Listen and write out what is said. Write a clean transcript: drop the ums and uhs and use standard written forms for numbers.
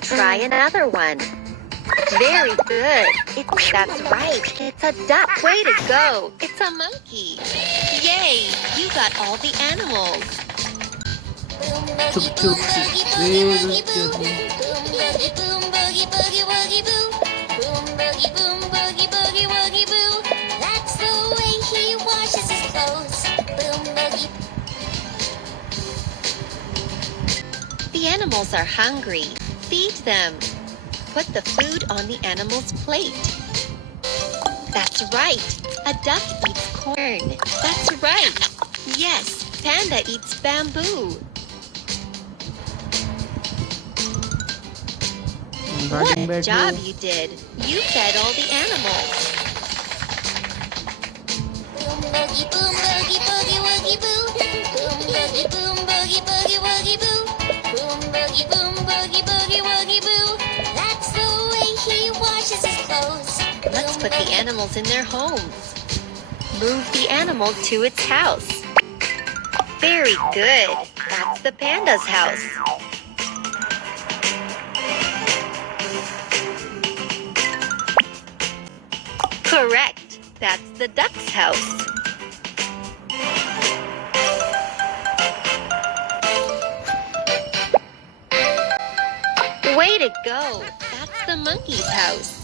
Try another one. Very good. That's right. It's a duck. Way to go. It's a monkey. Yay, you got all the animals. 툭툭 The animals are hungry. Feed them. Put the food on the animal's plate. That's right. A duck eats corn. That's right. Yes, panda eats bamboo. What job you did. You fed all the animals. Let's put the animals in their homes. Move the animal to its house. Very good. That's the panda's house. Correct. That's the duck's house. Way to go. That's the monkey's house.